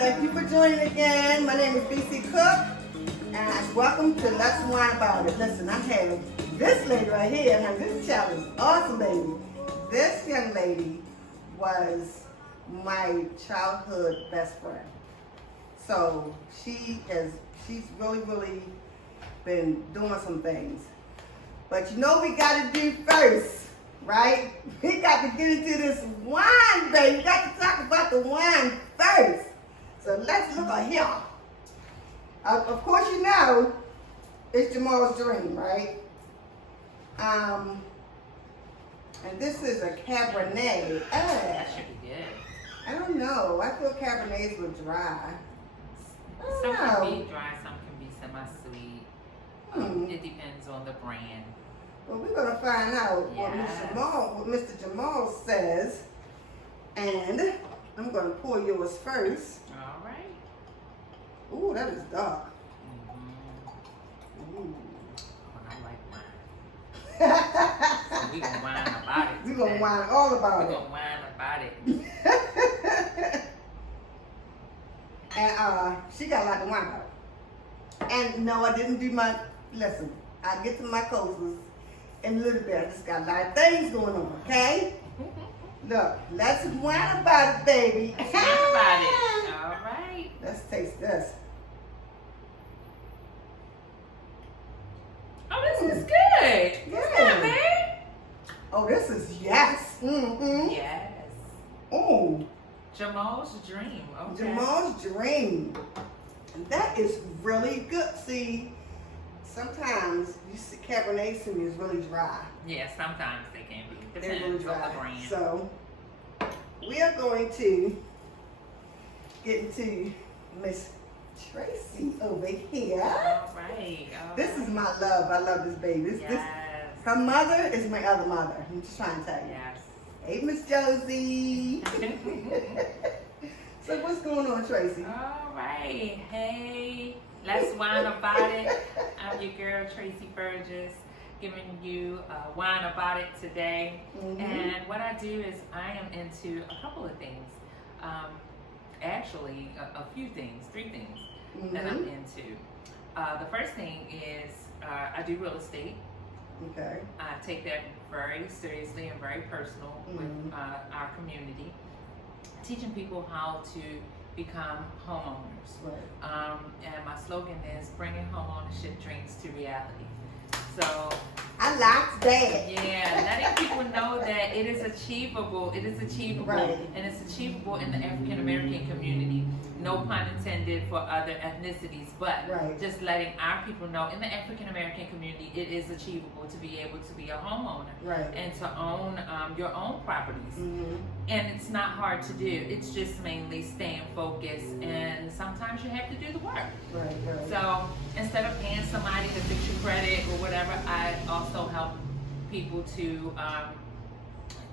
Thank you for joining again. My name is BC Cook, and welcome to Let's Wine About It. Listen, I'm having this lady right here. Now, this child is awesome, baby. This young lady was my childhood best friend. So she's really been doing some things. But you know we got to do first, right? We got to get into this wine, baby. We got to talk about the wine first. So let's look at here. Of course, you know it's Jamal's dream, right? And this is a Cabernet. That should be good. I don't know. I thought Cabernets were dry. Some can be dry, some can be semi-sweet. It depends on the brand. Well, we're gonna find out Yes. what Mr. Jamal says, and I'm gonna pour yours first. All right. Ooh, that is dark. Ooh. Oh, I like wine. So we gonna whine about it. We're gonna whine all about We it. gonna whine about it. And she got a lot to whine about. And no, I didn't do my lesson. I'll get to my coasters in a little bit. I just got a lot of things going on, okay? Look, let's whine about it, baby. Let's whine about it. All right. Let's taste this. Oh, this is good. Yeah. It's not bad. Oh, this is yes. Mm-hmm. Yes. Oh, Jamal's dream. Okay. Jamal's dream. That is really good. See, sometimes you see Cabernet Sauvignon is really dry. Yeah, sometimes they can be. They're Depends really on the dry. brand. So we are going to get into Miss Tracy over here. All right. All This is right. my love. I love this baby. Yes. Her mother is my other mother. I'm just trying to tell you. Yes. Hey, Miss Josie. So what's going on, Tracy? All right. Hey, let's whine about it. I'm your girl, Tracy Burgess, giving you a whine about it today. Mhm. And what I do is I am into a couple of things. Actually, a few things, 3 things that I'm into. The first thing is I do real estate. Okay. I take that very seriously and very personal with our community, teaching people how to become homeowners. Right. And my slogan is bringing homeownership dreams to reality. So, I like that. yeah, letting people know that it is achievable. It is achievable, Right. and it's achievable in the African American community. No pun intended for other ethnicities, but Right. just letting our people know in the African American community, it is achievable to be able to be a homeowner Right. and to own your own properties. Mm-hmm. And it's not hard to do. It's just mainly staying focused, and sometimes you have to do the work. Right. Right. So instead of paying somebody to fix your credit or whatever, I also help people to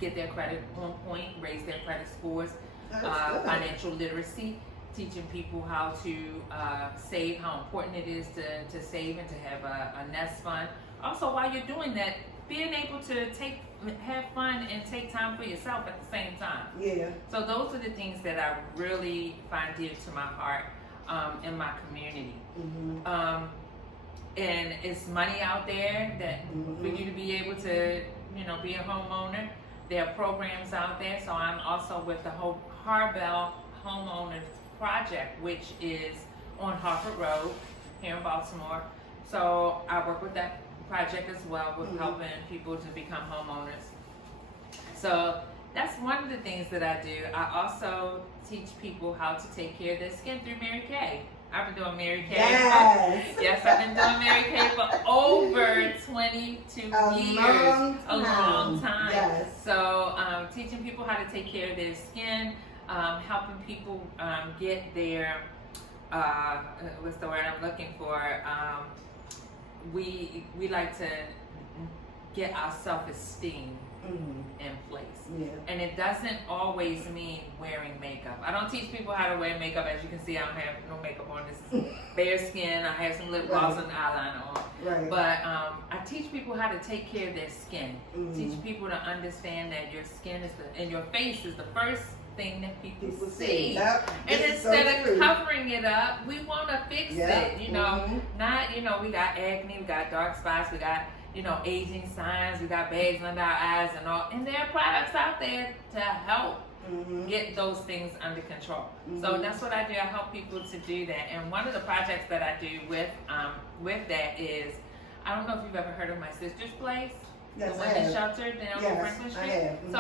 get their credit on point, raise their credit scores, That's good. financial literacy, teaching people how to save, how important it is to save and to have a nest fund. Also, while you're doing that, being able to have fun and take time for yourself at the same time. Yeah. So those are the things that I really find dear to my heart in my community. Mm-hmm. And it's money out there that for you to be able to, be a homeowner. There are programs out there. So I'm also with the Harbell Homeowners Project, which is on Harford Road here in Baltimore. So I work with that project as well with helping people to become homeowners. So that's one of the things that I do. I also teach people how to take care of their skin through Mary Kay. I've been doing Mary Kay. Yes. Yes, I've been doing Mary Kay for over 22 years. A long time. Yes. So teaching people how to take care of their skin, helping people get their, what's the word I'm looking for? We like to get our self-esteem in place. Yeah. And it doesn't always mean wearing makeup. I don't teach people how to wear makeup. As you can see, I don't have no makeup on. This is bare skin. I have some lip gloss and eyeliner on. Right. But I teach people how to take care of their skin. Teach people to understand that your skin and your face is the first thing that people see. Yep. And This it's is instead true. of covering it up, we want to fix it. You know, not, you know, we got acne, we got dark spots, we got, you know, aging signs, we got bags under our eyes and all. And there are products out there to help get those things under control. So that's what I do. I help people to do that. And one of the projects that I do with that is, I don't know if you've ever heard of my sister's place. Yes, the women's shelter down on Franklin Street. I have. So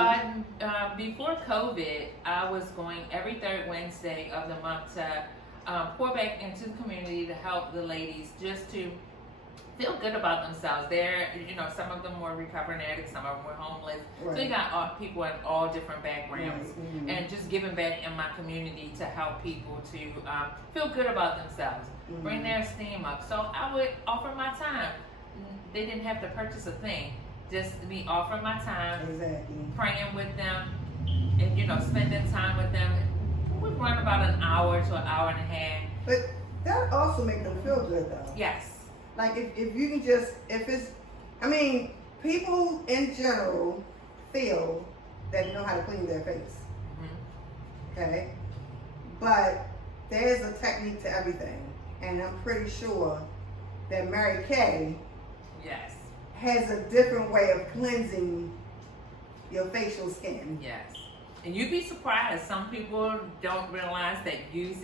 I, before COVID, I was going every third Wednesday of the month to pour back into the community to help the ladies just to feel good about themselves. They're, you know, some of them were recovering addicts, some of them were homeless. Right. So you got people in all different backgrounds, and just giving back in my community to help people to feel good about themselves, bring their esteem up. So I would offer my time. They didn't have to purchase a thing. Just me offering my time, praying with them, and, you know, spending time with them. We run about an hour to an hour and a half. But that also makes them feel good, though. Yes. Like if you can just, if it's, I mean, people in general feel that they know how to clean their face. Okay? But there's a technique to everything. And I'm pretty sure that Mary Kay has a different way of cleansing your facial skin. Yes. And you'd be surprised. Some people don't realize that you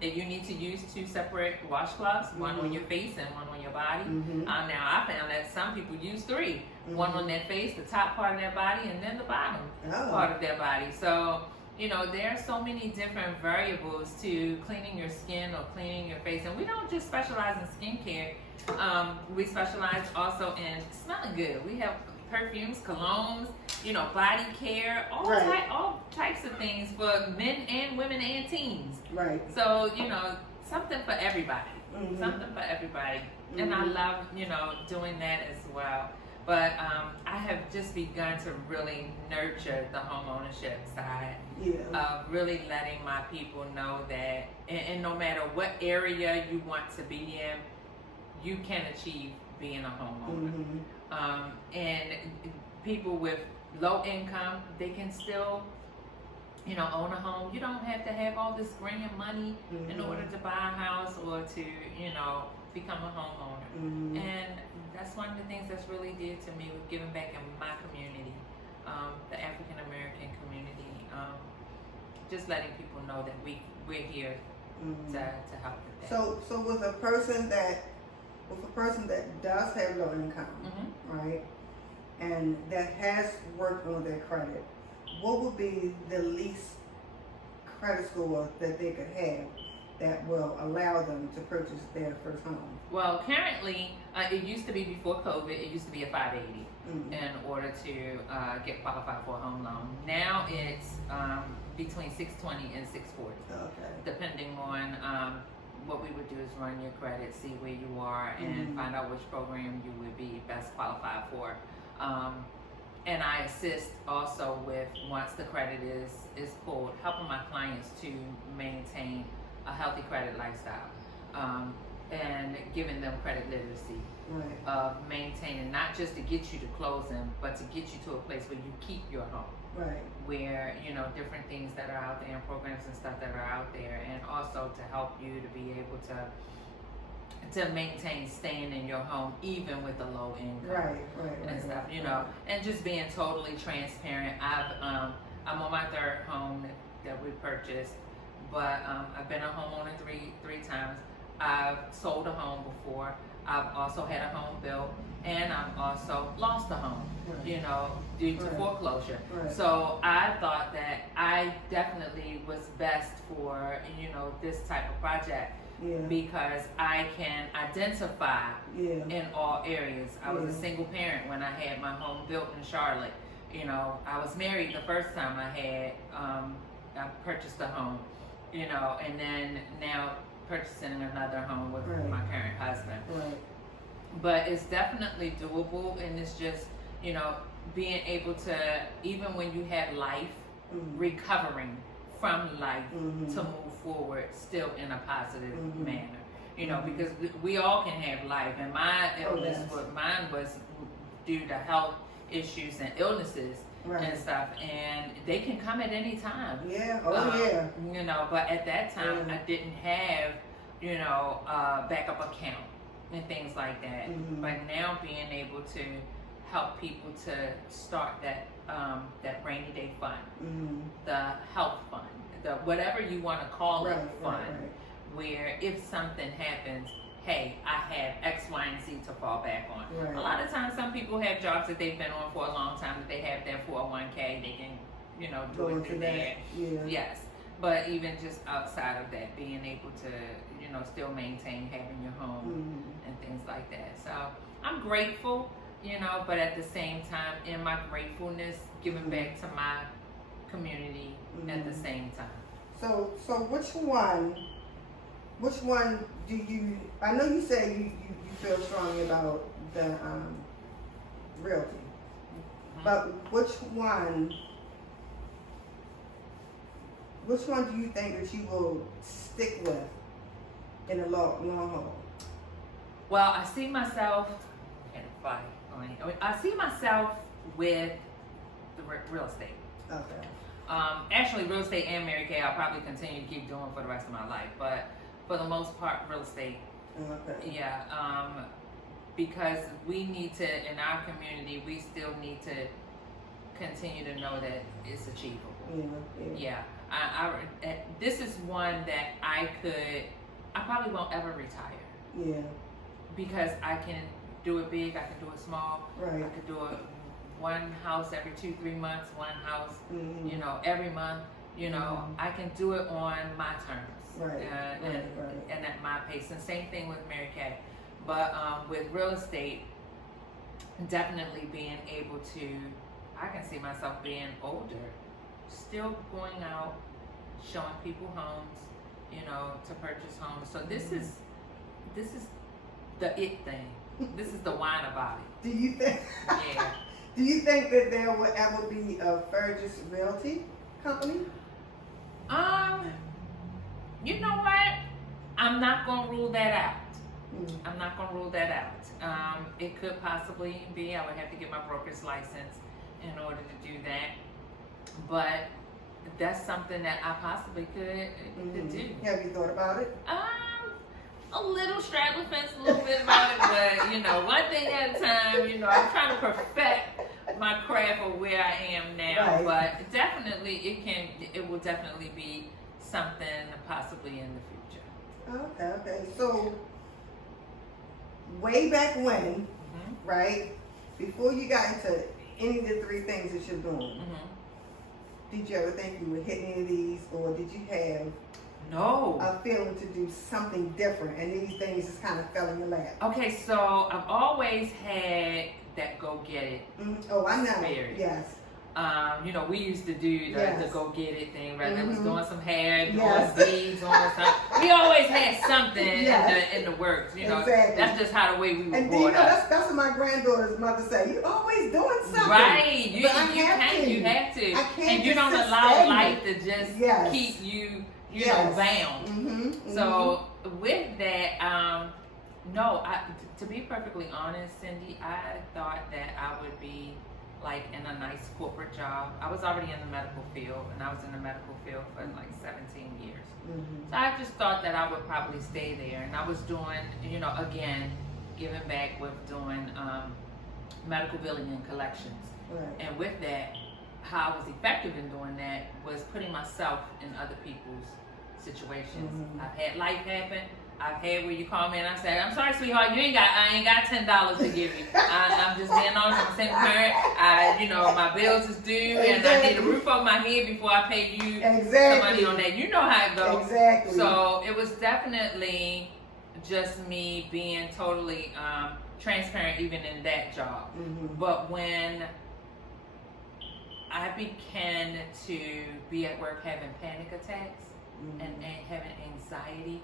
need to use two separate washcloths, one on your face and one on your body. Now I found that some people use three. One on their face, the top part of their body, and then the bottom part of their body. So, you know, there are so many different variables to cleaning your skin or cleaning your face. And we don't just specialize in skincare. We specialize also in smelling good. We have perfumes, colognes, you know, body care, all types of things for men and women and teens. Right. So, you know, something for everybody. Something for everybody. And I love, you know, doing that as well. But I have just begun to really nurture the homeownership side of really letting my people know that, and no matter what area you want to be in, you can achieve being a homeowner. And people with low income, they can still, you know, own a home. You don't have to have all this grand money in order to buy a house or to, you know, become a homeowner. And that's one of the things that's really dear to me with giving back in my community, the African American community. Just letting people know that we're here to help with that. So with a person that does have low income, right, and that has worked on their credit, what would be the least credit score that they could have that will allow them to purchase their first home? Well, currently, it used to be before COVID, it used to be a 580 in order to get qualified for a home loan. Now it's between 620 and 640, depending on what we would do is run your credit, see where you are, and find out which program you would be best qualified for. And I assist also with, once the credit is pulled, helping my clients to maintain a healthy credit lifestyle, and giving them credit literacy, of maintaining, not just to get you to closing, but to get you to a place where you keep your home. Where, you know, different things that are out there and programs and stuff that are out there, and also to help you to be able to maintain staying in your home even with a low income and stuff, you know, and just being totally transparent. I'm on my third home that we purchased, but I've been a homeowner three times. I've sold a home before. I've also had a home built, and I've also lost a home, you know, due to foreclosure. So I thought that I definitely was best for, you know, this type of project, because I can identify in all areas. I was a single parent when I had my home built in Charlotte. You know, I was married the first time I purchased a home, you know, and then now purchasing another home with my current husband. But it's definitely doable, and it's just, you know, being able to, even when you had life, recovering from life to move forward still in a positive manner. You know, because we all can have life, and my illness, mine was due to health issues and illnesses, and stuff, and they can come at any time. Yeah. You know, but at that time I didn't have, you know, backup account and things like that. But now being able to help people to start that that rainy day fund, the health fund, the whatever you want to call it fund, where if something happens, hey, I have X, Y, and Z to fall back on. A lot of times some people have jobs that they've been on for a long time, that they have their 401k, they can, you know, do it through there. Yes. But even just outside of that, being able to, you know, still maintain having your home and things like that. So I'm grateful, you know, but at the same time, in my gratefulness, giving back to my community at the same time. So which one do you, I know you say you feel strongly about the realty, but which one do you think that you will stick with in the long haul? Well, I see myself, I see myself with the real estate. Okay. Actually, real estate and Mary Kay, I'll probably continue to keep doing for the rest of my life, but for the most part, real estate. Okay. Yeah, because we need to, in our community, we still need to continue to know that it's achievable. Yeah. This is one that I probably won't ever retire. Yeah. Because I can do it big, I can do it small. Right. I could do it one house every 2-3 months, one house, you know, every month. You know, I can do it on my terms. And at my pace. And same thing with Mary Kay. But with real estate, definitely being able to, I can see myself being older, still going out, showing people homes, you know, to purchase homes. So this is the it thing. This is the wine about it. Do you think? Yeah. Do you think that there will ever be a Fergus Realty company? You know what? I'm not gonna rule that out. I'm not gonna rule that out. It could possibly be. I would have to get my broker's license in order to do that. But that's something that I possibly could do. Have you thought about it? A little straddle the fence a little bit about it, but you know, one thing at a time. You know, I'm trying to perfect my craft of where I am now. But definitely, it will definitely be something possibly in the future. Okay. So way back when, right, before you got into any of the three things that you're doing, did you ever think you would hit any of these, or did you have a feeling to do something different, and these things just kind of fell in your lap? Okay, so I've always had that go get it. Oh, I know. Spirit. Yes. You know, we used to do the go get it thing, right? It was doing some hair, doing beads, doing something. We always had something in the works. You know, that's just how the way we were brought up. And that's what my granddaughter's mother say. You always doing something. Right. You have to. And you don't allow life to just keep you, you know, bound. So with that, no, to be perfectly honest, Cindy, I thought that I would be like in a nice corporate job. I was already in the medical field, and I was in the medical field for like 17 years. So I just thought that I would probably stay there, and I was doing, you know, again, giving back with doing medical billing and collections. And with that, how I was effective in doing that was putting myself in other people's situations. I've had life happen. I've had where you call me and I say, I'm sorry, sweetheart, I ain't got $10 to give you. I'm just being honest, I'm a single parent. You know, my bills is due, and I need a roof over my head before I pay you some money on that. You know how it goes. Exactly. So it was definitely just me being totally transparent, even in that job. But when I began to be at work having panic attacks and having anxiety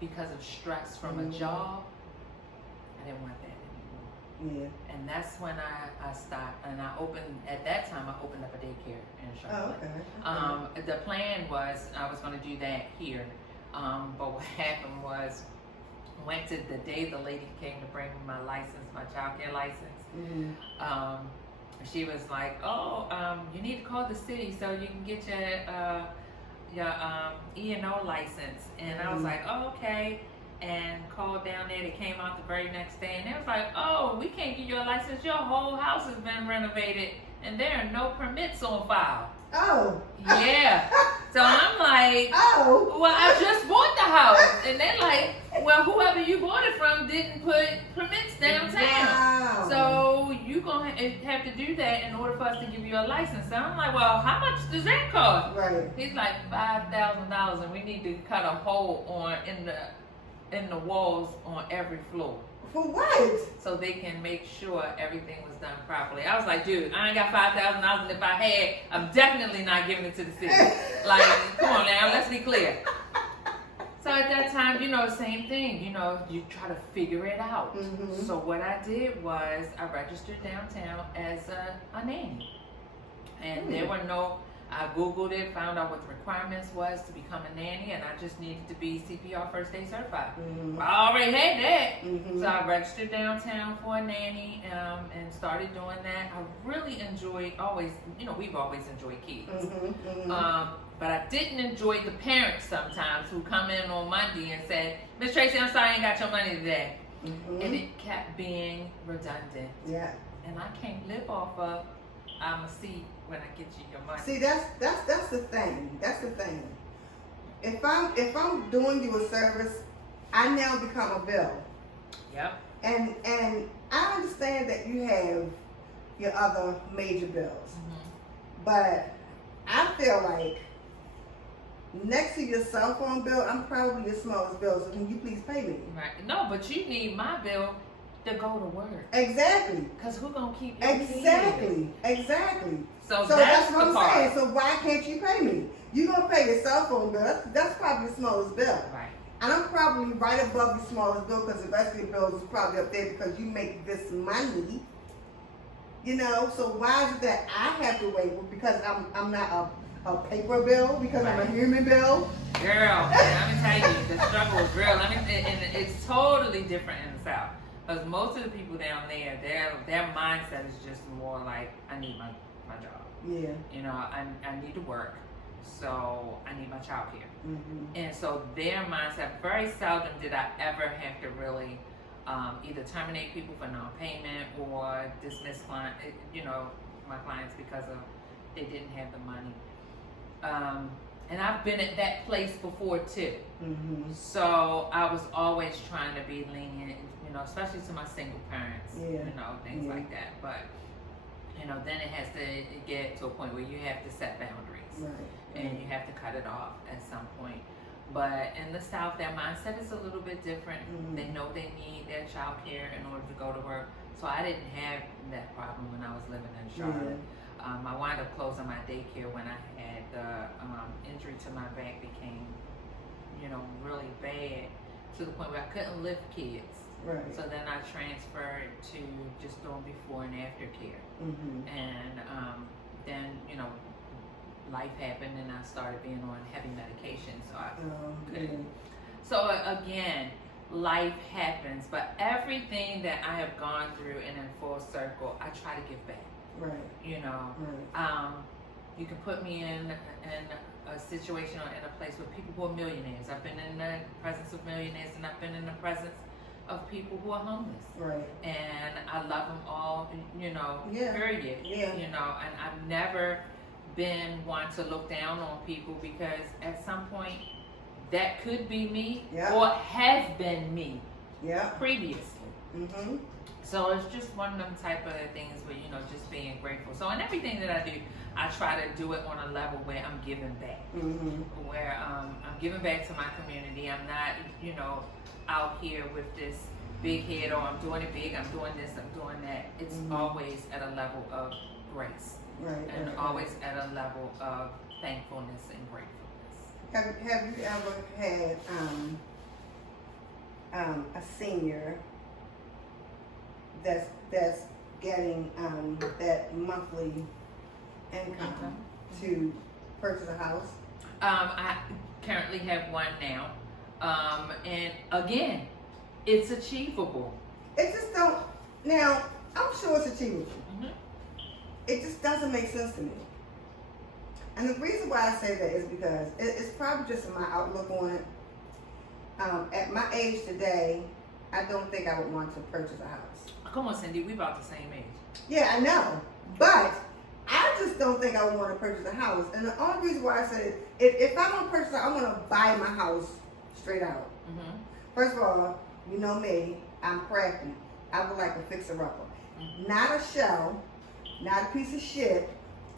because of stress from a job, I didn't want that anymore. And that's when I stopped, and at that time I opened up a daycare in Charlotte. The plan was I was going to do that here, but what happened was, went to the day the lady came to bring me my license, my child care license, she was like, "Oh, you need to call the city so you can get your E&O license." And I was like, "Oh, okay." And called down there. They came out the very next day, and they was like, "Oh, we can't give you a license. Your whole house has been renovated, and there are no permits on file." Oh. Yeah. So I'm like, oh. "Well, I just bought the house," and they're like, "Well, whoever you bought it from didn't put permits downtown, Wow. so you gonna have to do that in order for us to give you a license." So I'm like, "Well, how much does that cost?" Right. He's like, $5,000, and we need to cut a hole in the walls on every floor. For what? So they can make sure everything was done properly. I was like, "Dude, I ain't got $5,000, and if I had, I'm definitely not giving it to the city." Like, come on now, let's be clear. So at that time, same thing. You try to figure it out. Mm-hmm. So what I did was I registered downtown as a nanny, and there were no. I Googled it, found out what the requirements was to become a nanny, and I just needed to be CPR first aid certified. Mm-hmm. I already had that. Mm-hmm. So I registered downtown for a nanny and started doing that. I really enjoyed we've always enjoyed kids. Mm-hmm. Mm-hmm. But I didn't enjoy the parents sometimes who come in on Monday and say, "Miss Tracy, I'm sorry I ain't got your money today." Mm-hmm. And it kept being redundant. Yeah. And I can't live off of, "I'ma see when I get you your money." See, that's the thing. That's the thing. If I'm doing you a service, I now become a bill. Yep. And I understand that you have your other major bills, but I feel like next to your cell phone bill, I'm probably your smallest bill. So can you please pay me? Right. No, but you need my bill to go to work. Exactly. Cause who gonna keep your Exactly. kids? Exactly. So that's what the I'm part. saying. So why can't you pay me? You gonna pay your cell phone bill? That's probably the smallest bill. Right. And I'm probably right above the smallest bill because the rest of your bills is probably up there because you make this money. So why is it that I have to wait? Well, because I'm not a paper bill, because I'm a human bill. Girl, let me tell you, the struggle is real. And it's totally different in the South. Because most of the people down there, their mindset is just more like, "I need my job. Yeah. I need to work, so I need my child care." Mm-hmm. And so their mindset, very seldom did I ever have to really either terminate people for non-payment or dismiss my clients because of they didn't have the money. And I've been at that place before too. Mm-hmm. So I was always trying to be lenient, especially to my single parents, things like that. But, then it has to get to a point where you have to set boundaries. Right. And you have to cut it off at some point. But in the South, their mindset is a little bit different. Mm-hmm. They know they need their child care in order to go to work. So I didn't have that problem when I was living in Charlotte. I wound up closing my daycare when I had the injury to my back became, really bad to the point where I couldn't lift kids. Right. So then I transferred to just doing before and after care. Mm-hmm. And then, life happened and I started being on heavy medication. So I couldn't. So again, life happens, but everything that I have gone through and in full circle, I try to give back. Right. Right. You can put me in a situation or in a place with people who are millionaires. I've been in the presence of millionaires, and I've been in the presence of people who are homeless. Right. And I love them all, period. Yeah. And I've never been one to look down on people because at some point that could be me or have been me previously. Mm-hmm. So it's just one of them type of things where, just being grateful. So in everything that I do, I try to do it on a level where I'm giving back. Mm-hmm. Where I'm giving back to my community. I'm not, out here with this big head, or I'm doing it big, I'm doing this, I'm doing that. It's always at a level of grace. Right. And always at a level of thankfulness and gratefulness. Have you ever had a senior that's getting that monthly income to purchase a house? I currently have one now, and again, it's achievable. It just don't. Now I'm sure it's achievable. it just doesn't make sense to me. And the reason why I say that is because it's probably just my outlook on it. At my age today, I don't think I would want to purchase a house. Come on, Cindy, we about the same age. Yeah, I know. But I just don't think I would want to purchase a house. And the only reason why I said it, if I want to purchase, I want to buy my house straight out. Mm-hmm. First of all, you know me, I'm crafty. I would like a fixer-upper. Mm-hmm. Not a shell, not a piece of shit,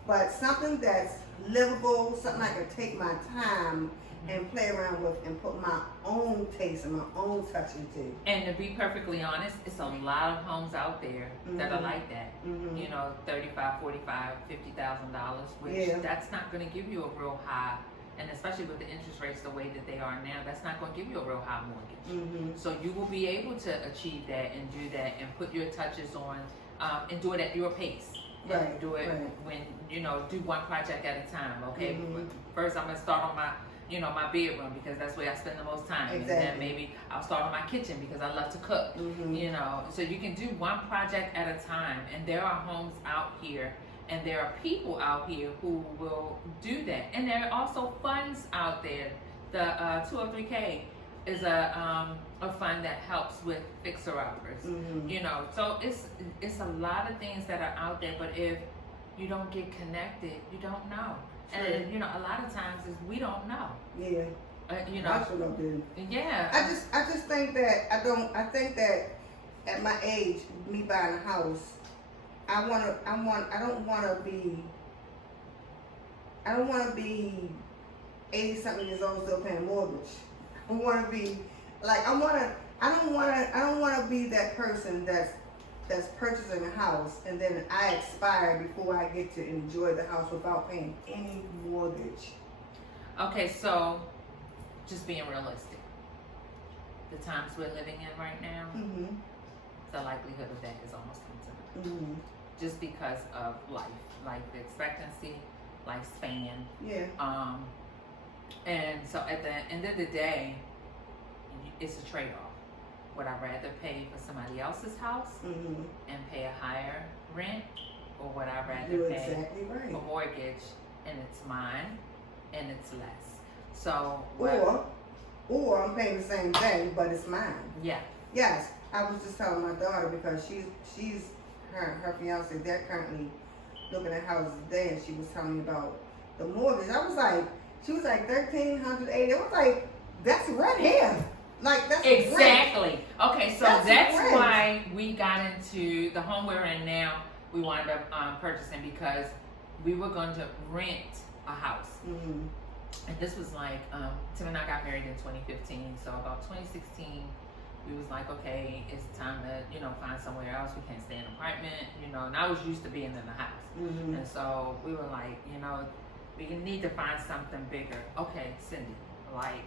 but something that's livable, something I can take my time and play around with and put my own taste and my own touch into. And to be perfectly honest, it's a lot of homes out there that are like that. Mm-hmm. You know, $35,000, $45,000, $50,000, which that's not going to give you a real high, and especially with the interest rates the way that they are now, that's not going to give you a real high mortgage. Mm-hmm. So you will be able to achieve that and do that and put your touches on and do it at your pace. And Right, do it right. when, you know, do one project at a time, okay? Mhm. First I'm going to start on my, you know, my bedroom because that's where I spend the most time. Exactly. And then maybe I'll start on my kitchen because I love to cook, Mhm. you know. So you can do one project at a time. And there are homes out here and there are people out here who will do that. And there are also funds out there. The 203K is a fund that helps with fixer-uppers. Mhm. You know, so it's a lot of things that are out there, but if you don't get connected, you don't know. True. And you know, a lot of times is we don't know. Yeah. You know, That's what I do. yeah. I just think that I think that at my age, me buying a house, I don't want to be 80-something years old still paying mortgage. I want to be like I don't want to be that person that's purchasing a house and then I expire before I get to enjoy the house without paying any mortgage. Okay, so just being realistic. The times we're living in right now, Mhm. the likelihood of that is almost infinite. Mhm. Just because of life expectancy, lifespan. Yeah. And so at the end of the day, it's a trade-off. Would I rather pay for somebody else's house Mhm. and pay a higher rent, or would I rather You're pay exactly a right. mortgage and it's mine and it's less? So, Or I'm paying the same thing, but it's mine. yeah. Yes, I was just telling my daughter because her fiance, they're currently looking at houses today, and she was telling me about the mortgage. She was like $1,380. I was like, that's rent here. Like that's rent. Exactly. Okay, so That's that's rent. why we got into the home we're in now. We wound up purchasing because we were going to rent a house. Mhm. And this was like, Tim and I got married in 2015. So about 2016, we was like, okay, it's time to, you know, find somewhere else. We can't stay in an apartment, you know, and I was used to being in the house. Mhm. And so we were like, you know, we need to find something bigger. Okay, Cindy, like,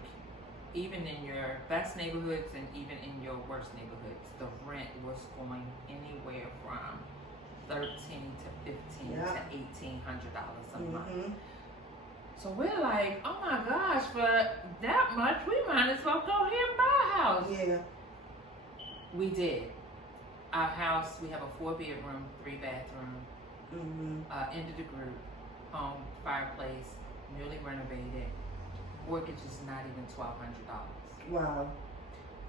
even in your best neighborhoods and even in your worst neighborhoods, the rent was going anywhere from $1,300 to $1,500 to $1,800 a month. Mhm. So we're like, oh my gosh, for that much, we might as well go here and buy a house. Yeah. We did. Our house, we have a 4-bedroom, 3-bathroom, Mhm. end of the group, home, fireplace, newly renovated. Mortgage is not even $1,200. Wow.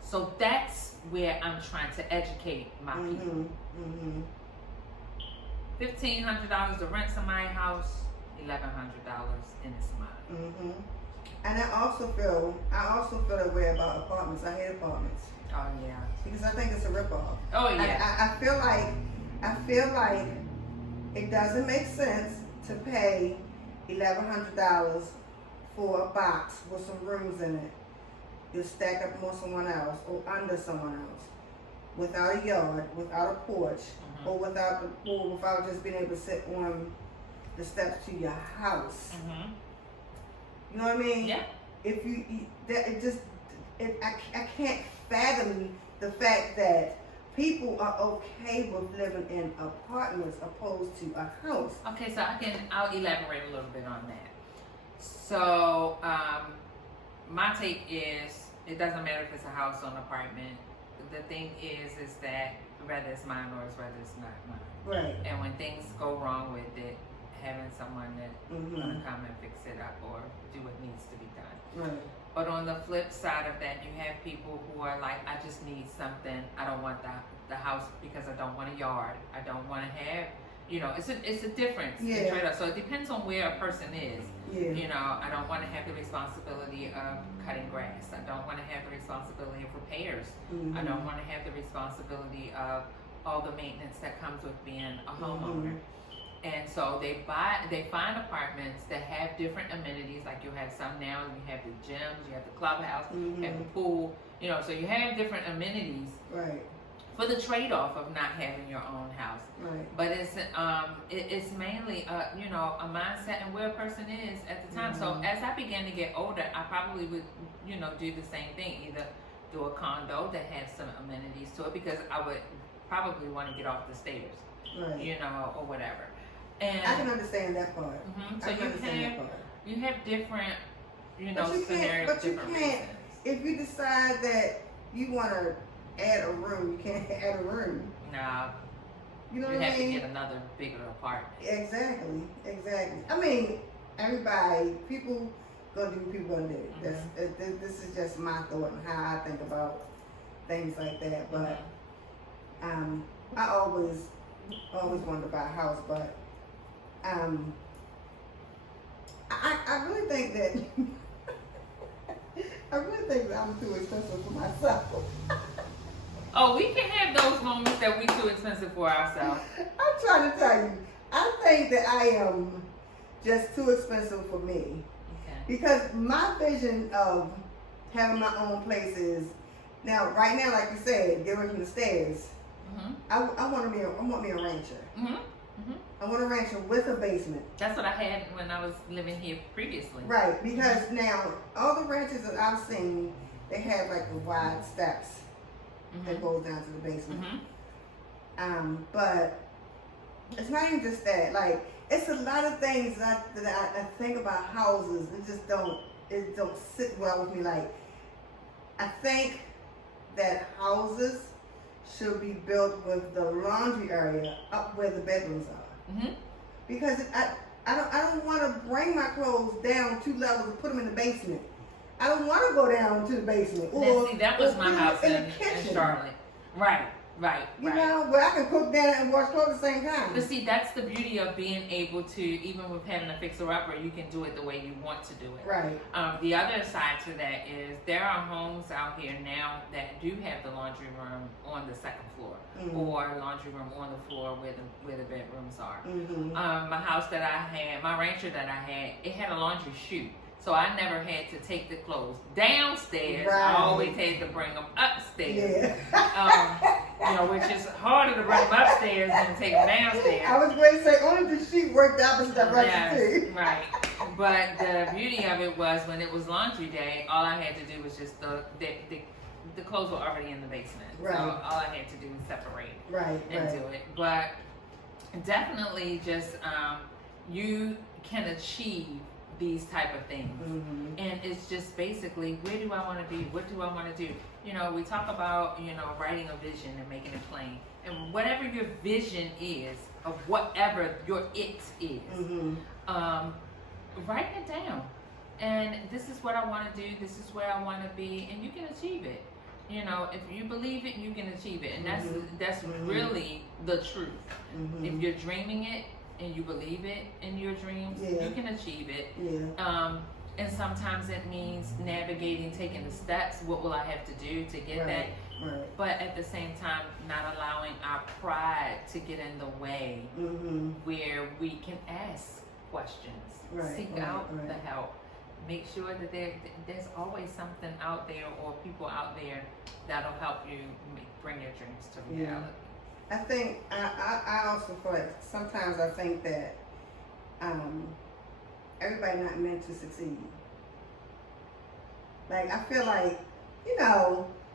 So that's where I'm trying to educate my people. Mhm. Mhm. $1,500 to rent somebody's house, $1,100 and it's mine. Mhm. And I also feel that way about apartments. I hate apartments Oh yeah. because I think it's a ripoff. Oh yeah. I feel like it doesn't make sense to pay $1,100 for a box with some rooms in it. You stack up on someone else or under someone else, without a yard, without a porch, Mhm. or without just being able to sit on the steps to your house. Mhm. You know what I mean? Yeah. If I can't fathom the fact that people are okay with living in apartments opposed to a house. Okay, so I'll elaborate a little bit on that. So, my take is, it doesn't matter if it's a house or an apartment. The thing is that whether it's mine or whether it's not mine. Right. And when things go wrong with it, having someone that gonna come and fix it up or do what needs to be done. Right. But on the flip side of that, you have people who are like, I just need something. I don't want the house because I don't want a yard. I don't want to have, it's a difference. Yeah. Trade-off. So it depends on where a person is. Yeah. I don't want to have the responsibility of cutting grass. I don't want to have the responsibility of repairs. I don't want to have the responsibility of all the maintenance that comes with being a homeowner. And so they find apartments that have different amenities. Like you have some now, you have the gyms, you have the clubhouse, you have the pool. So you have different amenities. Right. For the trade-off of not having your own house. Right. But it's mainly a mindset and where a person is at the time. So as I began to get older, I probably would do the same thing. Either do a condo that has some amenities to it, because I would probably want to get off the stairs. Right. Or whatever. And I can understand that part. So you have different, scenarios. But you can't. If you decide that you want to add a room, you can't add a room. No. You know you what I have mean? to get another bigger apartment. Exactly. I mean, people gonna do what people gonna do. This is just my thought and how I think about things like that. But I always wanted to buy a house, but I really think that I'm too expensive for myself. Oh, we can have those moments that we too expensive for ourselves. I'm trying to tell you, I think that I am just too expensive for me. Okay. Because my vision of having my own place is, right now, like you said, get away from the stairs. I want me a rancher. I want a rancher with a basement. That's what I had when I was living here previously. Right, because now all the ranches that I've seen, they have like the wide steps that goes down to the basement. But it's not even just that. Like, it's a lot of things that I think about houses. It don't sit well with me. Like, I think that houses should be built with the laundry area up where the bedrooms are. Because I don't want to bring my clothes down 2 levels and put them in the basement. I don't want to go down to the basement. That was my house in Charlotte. Right. You know, where I can cook dinner and wash clothes at the same time. But see, that's the beauty of being able to, even with having a fixer-upper, you can do it the way you want to do it. Right. The other side to that is there are homes out here now that do have the laundry room on the second floor, or laundry room on the floor where the bedrooms are. My house that I had, my rancher that I had, it had a laundry chute. So I never had to take the clothes downstairs. Right. I always had to bring them upstairs. Yeah. Which is harder to bring them upstairs than to take them downstairs. I was going to say, only the sheet worked the opposite direction Yes, too. right. But the beauty of it was when it was laundry day, all I had to do was just the clothes were already in the basement. Right. So all I had to do was separate and Right. do it. But definitely just you can achieve these type of things. And it's just basically, where do I want to be? What do I want to do? We talk about, writing a vision and making it plain. And whatever your vision is of whatever your it is, write it down. And this is what I want to do. This is where I want to be, and you can achieve it. If you believe it, you can achieve it. And that's really the truth. If you're dreaming it, and you believe it in your dreams, you can achieve it. And sometimes it means navigating, taking the steps. What will I have to do to get that? Right. But at the same time, not allowing our pride to get in the way, where we can ask questions, seek out the help, make sure that there's always something out there or people out there that'll help you bring your dreams to reality. I think I also feel like sometimes I think that everybody not meant to succeed. Like, I feel like,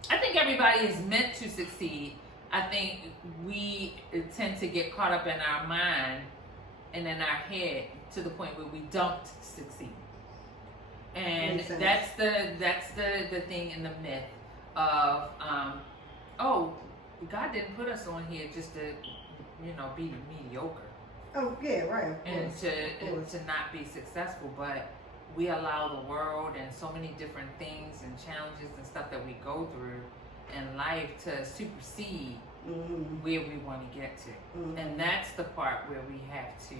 I think everybody is meant to succeed. I think we tend to get caught up in our mind and in our head to the point where we don't succeed. And that's the thing in the myth of God didn't put us on here just to, be mediocre. Oh yeah, right. And to not be successful, but we allow the world and so many different things and challenges and stuff that we go through in life to supersede where we want to get to. And that's the part where we have to,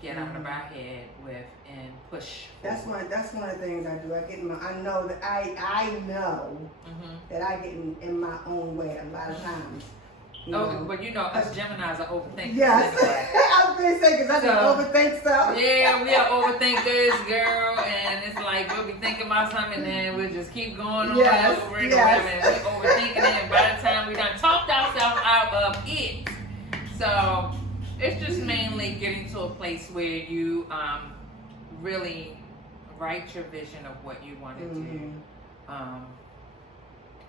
get out of our head with and push. That's one of the things I do. I know that I know that I get in my own way a lot of times. But us Geminis are overthinkers. Yes. Anyway. I was going to say, because I just overthink stuff. Yeah, we are overthinkers, girl, and it's like we'll be thinking about something and then we'll just keep going on over it or whatever, and we're overthinking it, and by the time we done talked ourselves out of it. So it's just mainly getting to a place where you really write your vision of what you want to do.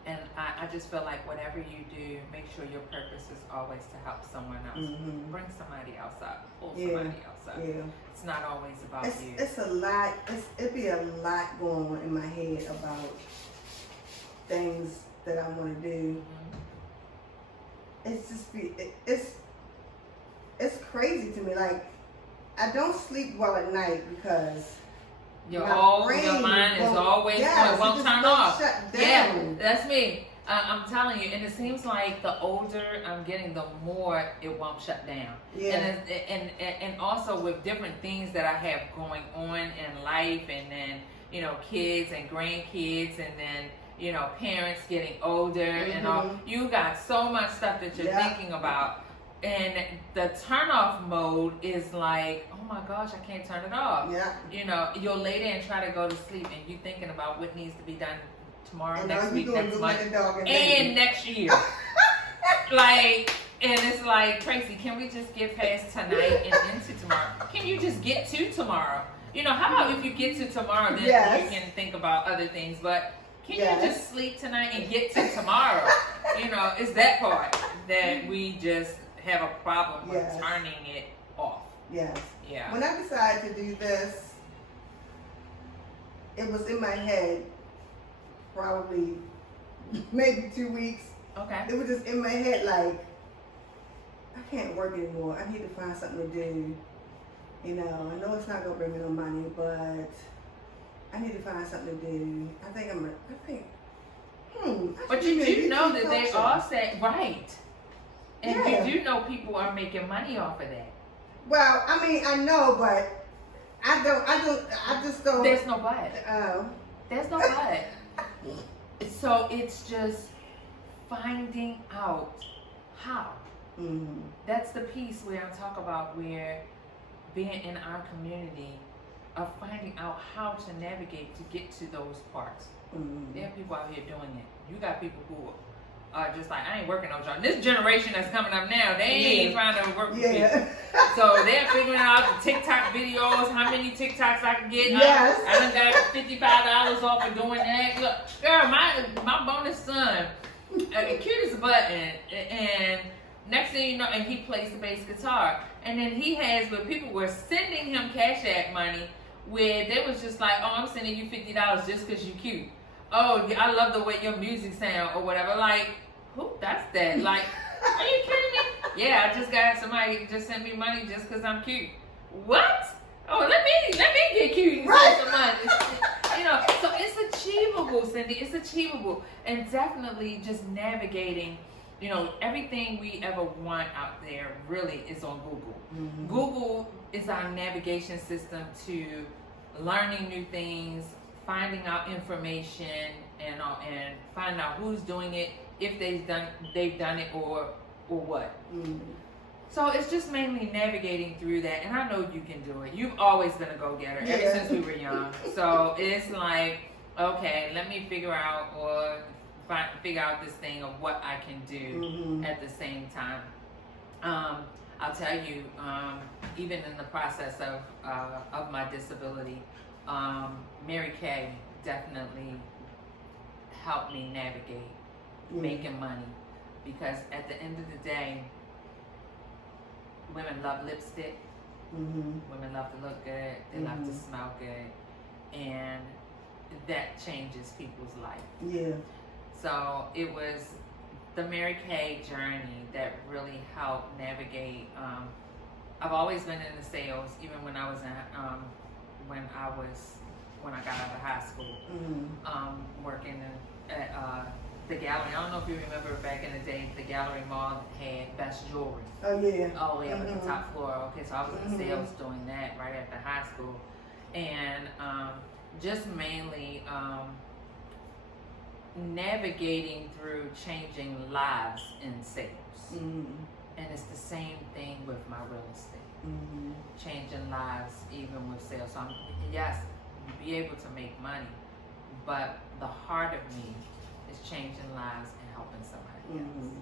And I just feel like whatever you do, make sure your purpose is always to help someone else. Bring somebody else up. Pull somebody else up. Yeah. It's not always about you. It's a lot. It'd be a lot going on in my head about things that I want to do. It's crazy to me. Like, I don't sleep well at night because your mind is always going, won't turn off. Yeah, that's me. I'm telling you, and it seems like the older I'm getting, the more it won't shut down. Yeah. And also with different things that I have going on in life, and then kids and grandkids, and then parents getting older, and all. You got so much stuff that you're thinking about. And the turn off mode is like, oh my gosh, I can't turn it off. Yeah. You'll lay there and try to go to sleep, and you're thinking about what needs to be done tomorrow, and next week, next month, and next year. And it's like, Tracy, can we just get past tonight and into tomorrow? Can you just get to tomorrow? How about if you get to tomorrow, then you can think about other things, but can you just sleep tonight and get to tomorrow? It's that part that we just have a problem with turning it off. Yes. Yeah. When I decided to do this, it was in my head probably maybe 2 weeks. Okay. It was just in my head like, I can't work anymore. I need to find something to do. I know it's not gonna bring me no money, but I need to find something to do. But you do know that they all say right. And you do know people are making money off of that. Well, I know, but I just don't. There's no but. There's no but. So it's just finding out how. That's the piece where I talk about where being in our community of finding out how to navigate to get to those parts. There are people out here doing it. You got people who just like, I ain't working no job. This generation that's coming up now, they ain't trying to work with people. So they're figuring out the TikTok videos, how many TikToks I can get. Yes. I done got $55 off of doing that. Look, girl, my bonus son, cute as a button, and next thing you know, and he plays the bass guitar. And then he has, where people were sending him Cash App money, where they was just like, oh, I'm sending you $50 just because you cute. Oh, I love the way your music sound or whatever. Like, who does that? Like, are you kidding me? Yeah, I just got somebody just sent me money just because I'm cute. What? Oh, let me get cute and send some money. So it's achievable, Cindy. It's achievable. And definitely just navigating, everything we ever want out there really is on Google. Google is our navigation system to learning new things, finding out information, and finding out who's doing it, if they've done it or what. So it's just mainly navigating through that, and I know you can do it. You've always been a go-getter ever since we were young. So it's like, okay, let me figure out this thing of what I can do at the same time. I'll tell you, even in the process of my disability, Mary Kay definitely helped me navigate making money, because at the end of the day, women love lipstick, women love to look good, they love to smell good, and that changes people's life. So it was the Mary Kay journey that really helped navigate. I've always been in the sales, even when I was when I got out of high school, working at the gallery. I don't know if you remember back in the day, the gallery mall had Best Jewelry. Oh yeah. Oh yeah, with the top floor. Okay, so I was in sales doing that right after high school, and just mainly navigating through changing lives in sales. And it's the same thing with my real estate. Changing lives even with sales. So yes, be able to make money, but the heart of me is changing lives and helping somebody else.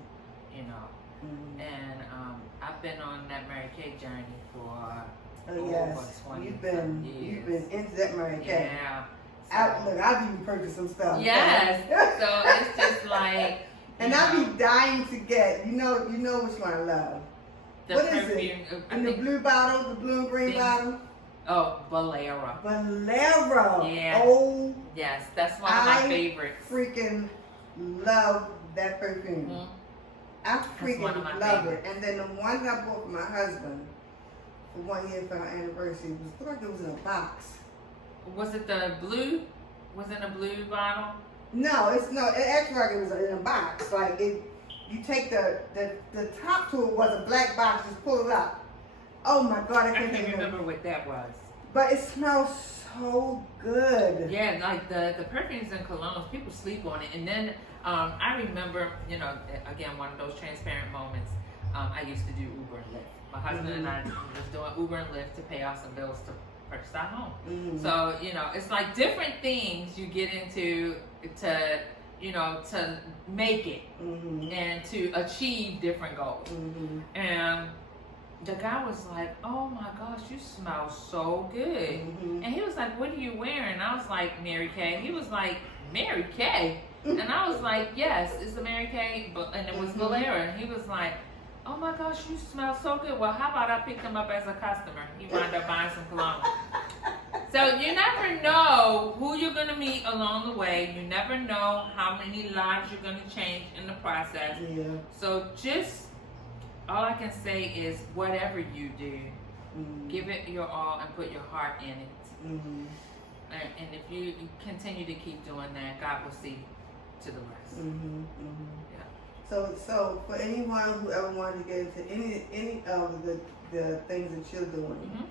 You know. And I've been on that Mary Kay journey for over 20 years. You've been into that Mary Kay. Yeah. Look, I've even purchased some stuff. Yes. So it's just like. And I'll be dying to get. You know which one I love. What is it? In the blue bottle, the blue and green bottle. Oh, Bolero. Bolero. Yeah. Oh. Yes, that's one of my favorites. I freaking love that perfume. I freaking love it. And then the one that I bought for my husband for 1 year for our anniversary looked like it was in a box. Was it the blue? Was it in a blue bottle? No, it actually like it was in a box. Like you take the top to it was a black box, just pull it up. Oh my God, I can't remember what that was. But it smells so good. Yeah, like the perfumes and colognes, people sleep on it. And then I remember, again, one of those transparent moments. I used to do Uber and Lyft. My husband and I was doing Uber and Lyft to pay off some bills to purchase our home. So, it's like different things you get into to make it and to achieve different goals. And the guy was like, "Oh my gosh, you smell so good." And he was like, "What are you wearing?" And I was like, "Mary Kay." He was like, "Mary Kay?" And I was like, "Yes, it's the Mary Kay," and it was Bolero. And he was like, "Oh my gosh, you smell so good." Well, how about I picked him up as a customer? He wound up buying some cologne. So you never know who you're going to meet along the way. You never know how many lives you're going to change in the process. Yeah. So just, all I can say is whatever you do, give it your all and put your heart in it. And if you continue to keep doing that, God will see to the rest. Yeah. So for anyone who ever wanted to get into any of the things that you're doing,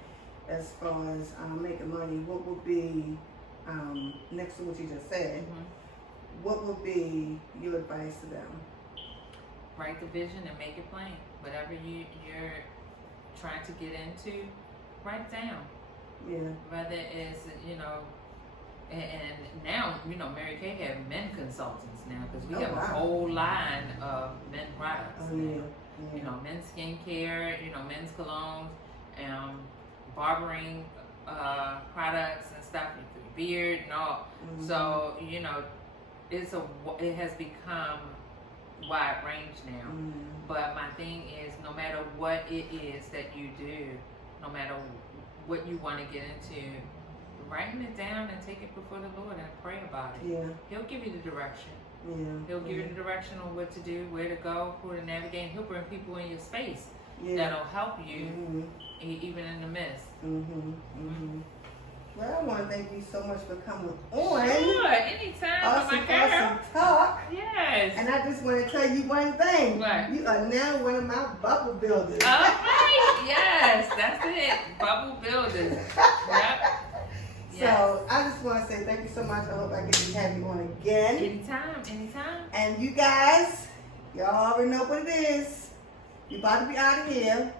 as far as making money, what would be next to what you just said? What would be your advice to them? Write the vision and make it plain. Whatever you're trying to get into, write it down. Yeah. Whether it's and now Mary Kay have men consultants now because we have a whole line of men products. Men's skincare, men's colognes, barbering products and stuff, beard and all. So it has become wide range now. But my thing is, no matter what it is that you do, no matter what you want to get into, writing it down and take it before the Lord and pray about it. Yeah. He'll give you the direction. Yeah. He'll give you the direction on what to do, where to go, who to navigate, and he'll bring people in your space that'll help you even in the midst. Well, I want to thank you so much for coming on. Sure, anytime. Awesome talk. Yes. And I just want to tell you one thing. What? You are now one of my bubble builders. All right. Yes, that's it. Bubble builders. Yep. So I just want to say thank you so much. I hope I get to have you on again. Anytime. And you guys, y'all already know what it is. You're about to be out of here.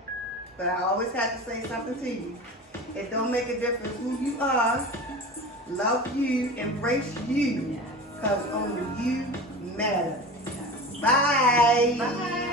But I always have to say something to you. It don't make a difference who you are. Love you. Embrace you. Because only you matter. Bye. Bye.